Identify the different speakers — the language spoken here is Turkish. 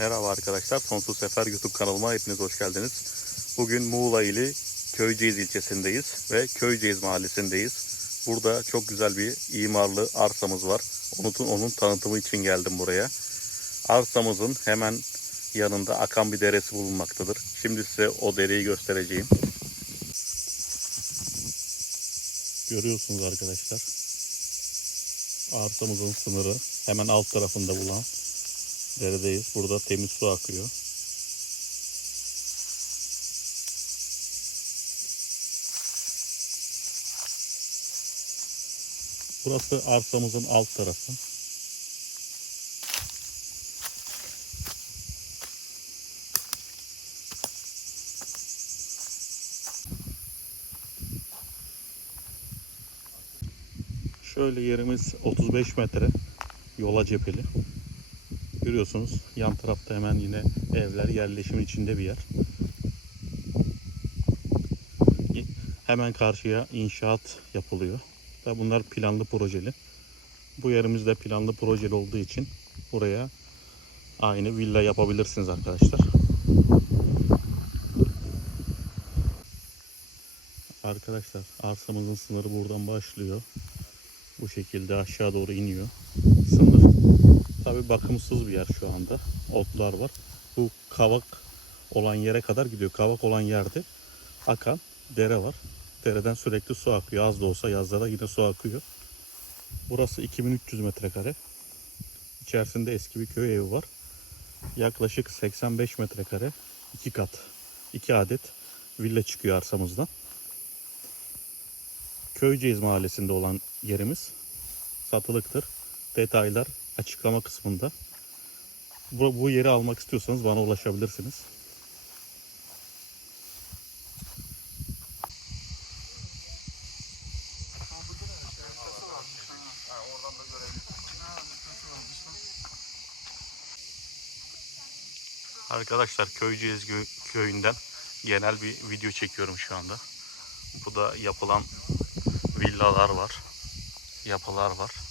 Speaker 1: Merhaba arkadaşlar. Sonsuz Sefer YouTube kanalıma hepiniz hoş geldiniz. Bugün Muğla ili Köyceğiz ilçesindeyiz ve Köyceğiz mahallesindeyiz. Burada çok güzel bir imarlı arsamız var. Onun, onun tanıtımı için geldim buraya. Arsamızın hemen yanında akan bir deresi bulunmaktadır. Şimdi size o dereyi göstereceğim. Görüyorsunuz arkadaşlar. Arsamızın sınırı hemen alt tarafında bulan deredeyiz. Burada temiz su akıyor. Burası arsamızın alt tarafı. Şöyle yerimiz 35 metre yola cepheli. Görüyorsunuz yan tarafta hemen yine evler yerleşimin içinde bir yer. Hemen karşıya inşaat yapılıyor. Tabi bunlar planlı projeli. Bu yerimiz de planlı projeli olduğu için buraya aynı villa yapabilirsiniz arkadaşlar. Arkadaşlar arsamızın sınırı buradan başlıyor. Bu şekilde aşağı doğru iniyor sınır. Tabi bakımsız bir yer şu anda. Otlar var. Bu kavak olan yere kadar gidiyor. Kavak olan yerde akan dere var. Dereden sürekli su akıyor. Az da olsa yazlara yine su akıyor. Burası 2300 metrekare. İçerisinde eski bir köy evi var. Yaklaşık 85 metrekare. iki kat. iki adet villa çıkıyor arsamızdan. Köyceğiz mahallesinde olan yerimiz satılıktır. Detaylar açıklama kısmında. Bu, bu yeri almak istiyorsanız bana ulaşabilirsiniz. Arkadaşlar Köyceğiz köyünden genel bir video çekiyorum şu anda. Bu da yapılan villalar var. Yapılar var.